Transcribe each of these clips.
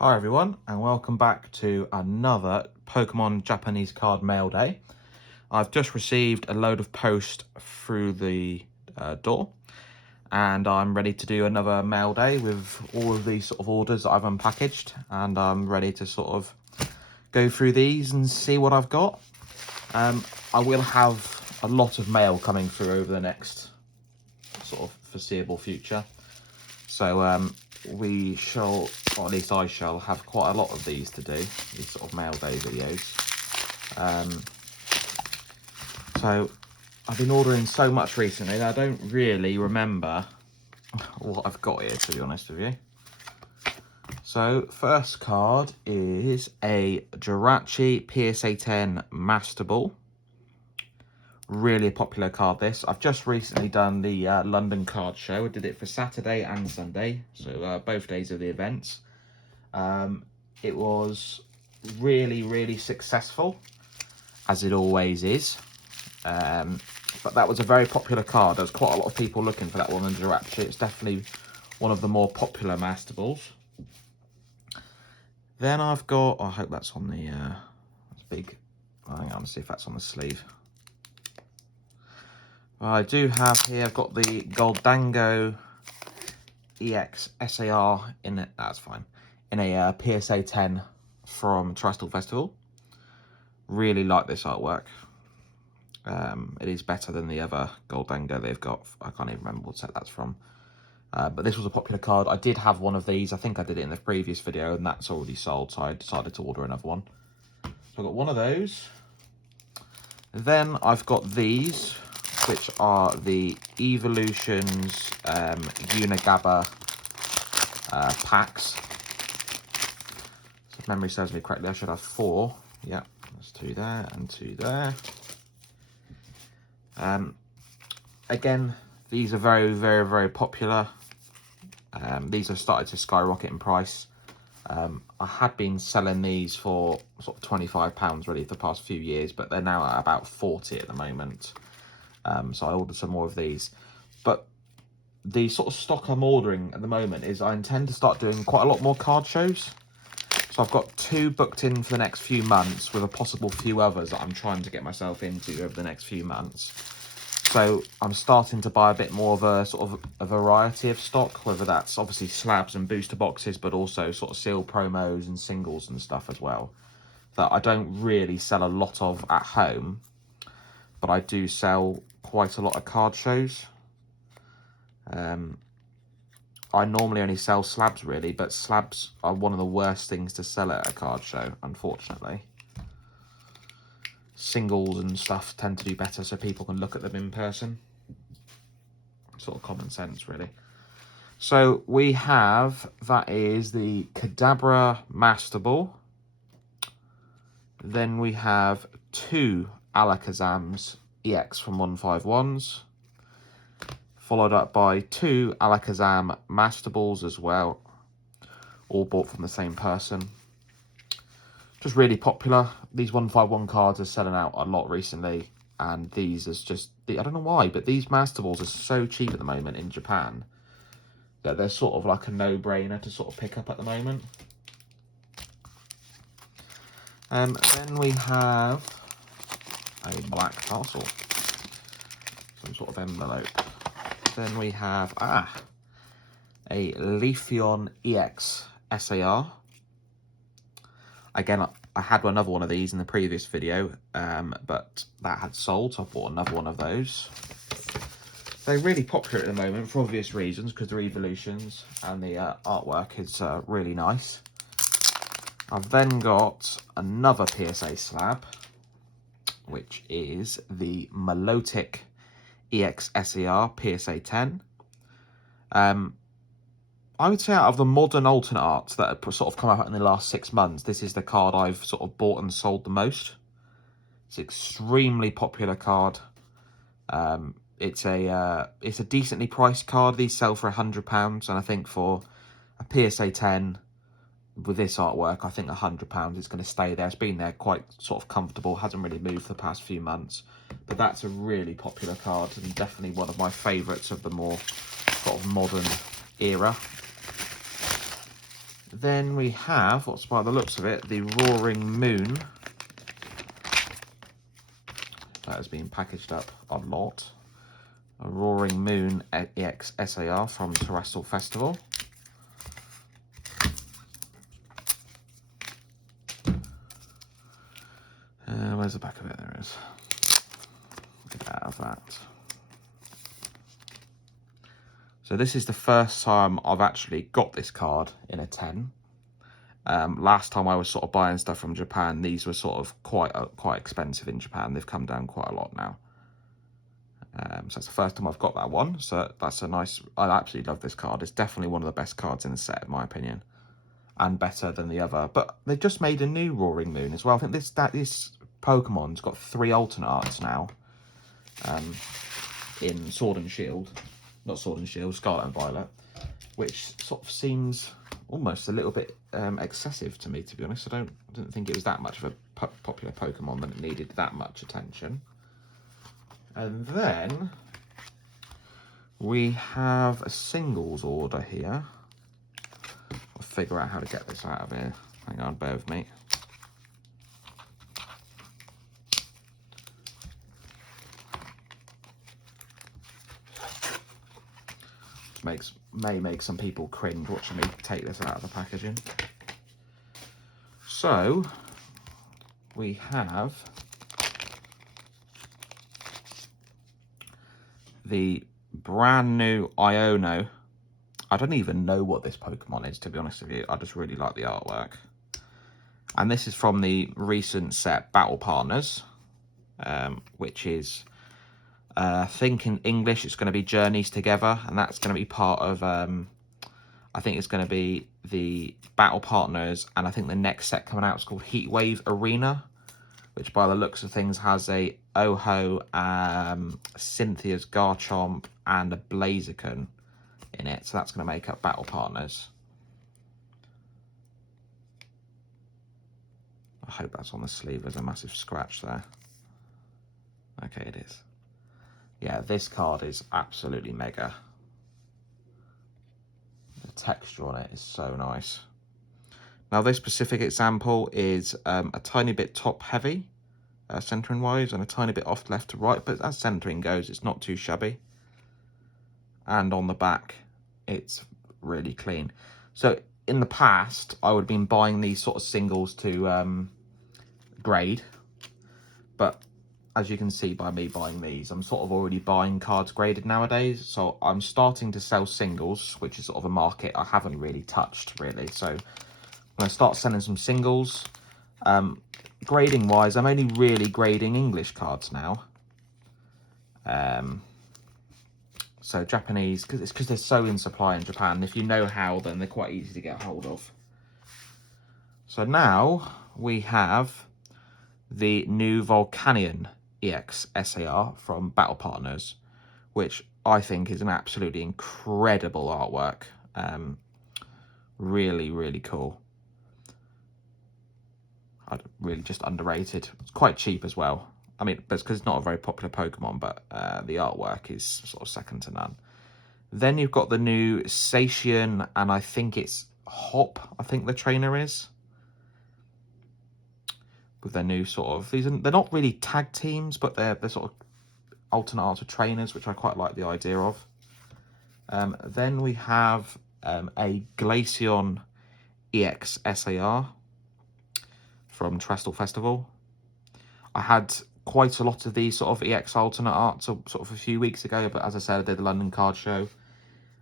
Hi everyone, and welcome back to another Pokemon Japanese card mail day. I've just received a load of post through the door, and I'm ready to do another mail day with all of these sort of orders that I've unpackaged, and I'm ready to sort of go through these and see what I've got. I will have a lot of mail coming through over the next sort of foreseeable future, so we shall, or at least I shall, have quite a lot of these to do, these sort of mail day videos. So I've been ordering so much recently that I don't really remember what I've got here, to be honest with you. So first card is a Jirachi PSA 10 Master Ball. Really a popular card, this. I've just recently done the London card show. I did it for Saturday and Sunday, so both days of the events. It was really successful, as it always is. But that was a very popular card. There's quite a lot of people looking for that one in Jirachi. It's definitely one of the more popular Master Balls. Then I've got, I hope that's on the, that's big. Hang on, see if that's on the sleeve. I do have here, I've got the Goldango EX SAR in it, that's fine, in a PSA 10 from Tri-Star Festival. Really like this artwork. It is better than the other Goldango they've got. I can't even remember what set that's from. But this was a popular card. I did have one of these. I think I did it in the previous video, and that's already sold, so I decided to order another one. So I've got one of those. Then I've got these, which are the Evolutions Unigaba packs. So if memory serves me correctly, I should have 4. Yeah, there's 2 there and 2 there. Again, these are very popular. These have started to skyrocket in price. I had been selling these for sort of £25 really for the past few years, but they're now at about 40 at the moment. So I ordered some more of these. But the sort of stock I'm ordering at the moment is I intend to start doing quite a lot more card shows. So I've got 2 booked in for the next few months, with a possible few others that I'm trying to get myself into over the next few months. So I'm starting to buy a bit more of a sort of a variety of stock, whether that's obviously slabs and booster boxes, but also sort of sealed promos and singles and stuff as well, that I don't really sell a lot of at home, but I do sell quite a lot of card shows. I normally only sell slabs really, but slabs are one of the worst things to sell at a card show, unfortunately. Singles and stuff tend to do better so people can look at them in person. Sort of common sense, really. So we have, that is the Kadabra Master Ball. Then we have 2 Alakazams EX from 151s. Followed up by 2 Alakazam Master Balls as well. All bought from the same person. Just really popular. These 151 cards are selling out a lot recently, and these is just, I don't know why, but these Master Balls are so cheap at the moment in Japan that they're sort of like a no-brainer to sort of pick up at the moment. Then we have a black parcel, some sort of envelope. Then we have a Leafeon EX SAR. Again, I had another one of these in the previous video, but that had sold, so I bought another one of those. They're really popular at the moment for obvious reasons, because they're evolutions and the artwork is really nice. I've then got another PSA slab, which is the Milotic EX SER PSA 10. I would say out of the modern alternate arts that have sort of come out in the last 6 months, this is the card I've sort of bought and sold the most. It's an extremely popular card. It's a decently priced card. These sell for £100, and I think for a PSA 10 with this artwork, I think £100 is going to stay there. It's been there quite sort of comfortable, hasn't really moved for the past few months. But that's a really popular card, and definitely one of my favourites of the more sort of modern era. then we have, what's by the looks of it, the Roaring Moon. That has been packaged up a lot. A Roaring Moon EX SAR from Terrestrial Festival. Where's the back of it? There it is. Get out of that. So this is the first time I've actually got this card in a 10. Last time I was sort of buying stuff from Japan, these were sort of quite expensive in Japan. They've come down quite a lot now. So it's the first time I've got that one. So that's a nice, I absolutely love this card. It's definitely one of the best cards in the set, in my opinion. And better than the other. But they've just made a new Roaring Moon as well. I think this Pokemon's got 3 alternate arts now. In Sword and Shield. Not Sword and Shield, Scarlet and Violet. Which sort of seems almost a little bit excessive to me, to be honest. I didn't think it was that much of a popular Pokemon that it needed that much attention. And then we have a singles order here. I'll figure out how to get this out of here. Hang on, bear with me. May make some people cringe watching me take this out of the packaging. So we have the brand new Iono. I don't even know what this Pokemon is, to be honest with you. I just really like the artwork. And this is from the recent set Battle Partners, which is, I think in English it's going to be Journeys Together, and that's going to be part of, I think it's going to be the Battle Partners, and I think the next set coming out is called Heatwave Arena, which by the looks of things has a Oho, Cynthia's Garchomp, and a Blaziken in it. So that's going to make up Battle Partners. I hope that's on the sleeve. There's a massive scratch there. Okay, it is. Yeah, this card is absolutely mega. The texture on it is so nice. Now, this specific example is a tiny bit top heavy, centering wise, and a tiny bit off left to right, but as centering goes, it's not too shabby. And on the back, it's really clean. So in the past, I would have been buying these sort of singles to grade, but as you can see by me buying these, I'm sort of already buying cards graded nowadays. So I'm starting to sell singles, which is sort of a market I haven't really touched, really. So I'm going to start selling some singles. Grading wise, I'm only really grading English cards now. So Japanese, because they're so in supply in Japan. If you know how, then they're quite easy to get hold of. So now we have the new Volcanion EX SAR from Battle Partners, which I think is an absolutely incredible artwork. Really, really cool. Really just underrated. It's quite cheap as well. I mean, that's because it's not a very popular Pokemon, but the artwork is sort of second to none. Then you've got the new Satian, and I think it's Hop, I think the trainer is. With their new sort of, they're not really tag teams, but they're sort of alternate arts of trainers, which I quite like the idea of. Then we have a Glaceon EX SAR from Terrestrial Festival. I had quite a lot of these sort of EX alternate arts sort of a few weeks ago, but as I said, I did the London card show,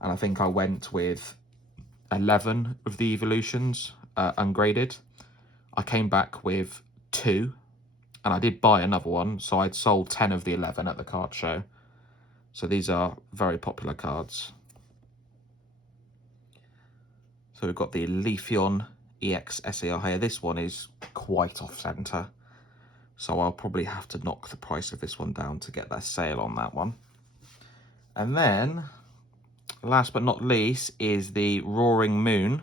and I think I went with 11 of the evolutions ungraded. I came back with 2, and I did buy another one, so I'd sold 10 of the 11 at the card show. So these are very popular cards. So we've got the Leafeon EX SAR here. This one is quite off-centre, so I'll probably have to knock the price of this one down to get that sale on that one. And then, last but not least, is the Roaring Moon,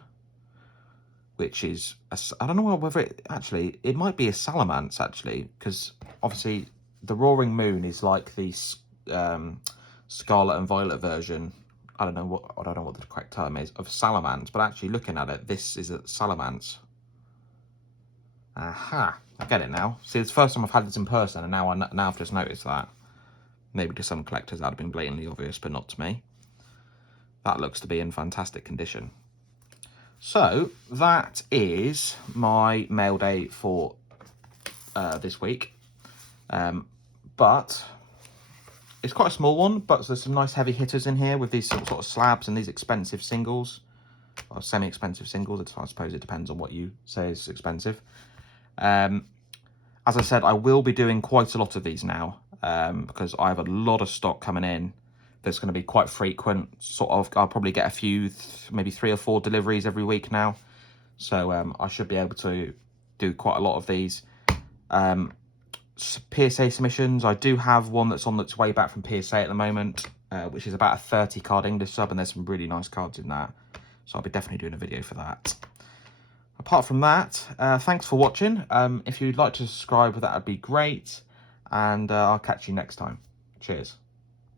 which is, I don't know whether it might be a Salamence, actually, because obviously the Roaring Moon is like the Scarlet and Violet version I don't know what the correct term is, of Salamence, but actually looking at it, this is a Salamence. Aha, I get it now. See, it's the first time I've had this in person, and now I've just noticed that. Maybe to some collectors that would have been blatantly obvious, but not to me. That looks to be in fantastic condition. So that is my mail day for this week. But it's quite a small one, but there's some nice heavy hitters in here with these sort of slabs and these expensive singles, or semi-expensive singles. I suppose it depends on what you say is expensive. As I said, I will be doing quite a lot of these now because I have a lot of stock coming in. That's going to be quite frequent. Sort of, I'll probably get a few, maybe 3 or 4 deliveries every week now. So I should be able to do quite a lot of these. PSA submissions, I do have one that's on its way back from PSA at the moment, which is about a 30 card English sub, and there's some really nice cards in that. So I'll be definitely doing a video for that. Apart from that, thanks for watching. If you'd like to subscribe, that would be great. And I'll catch you next time. Cheers.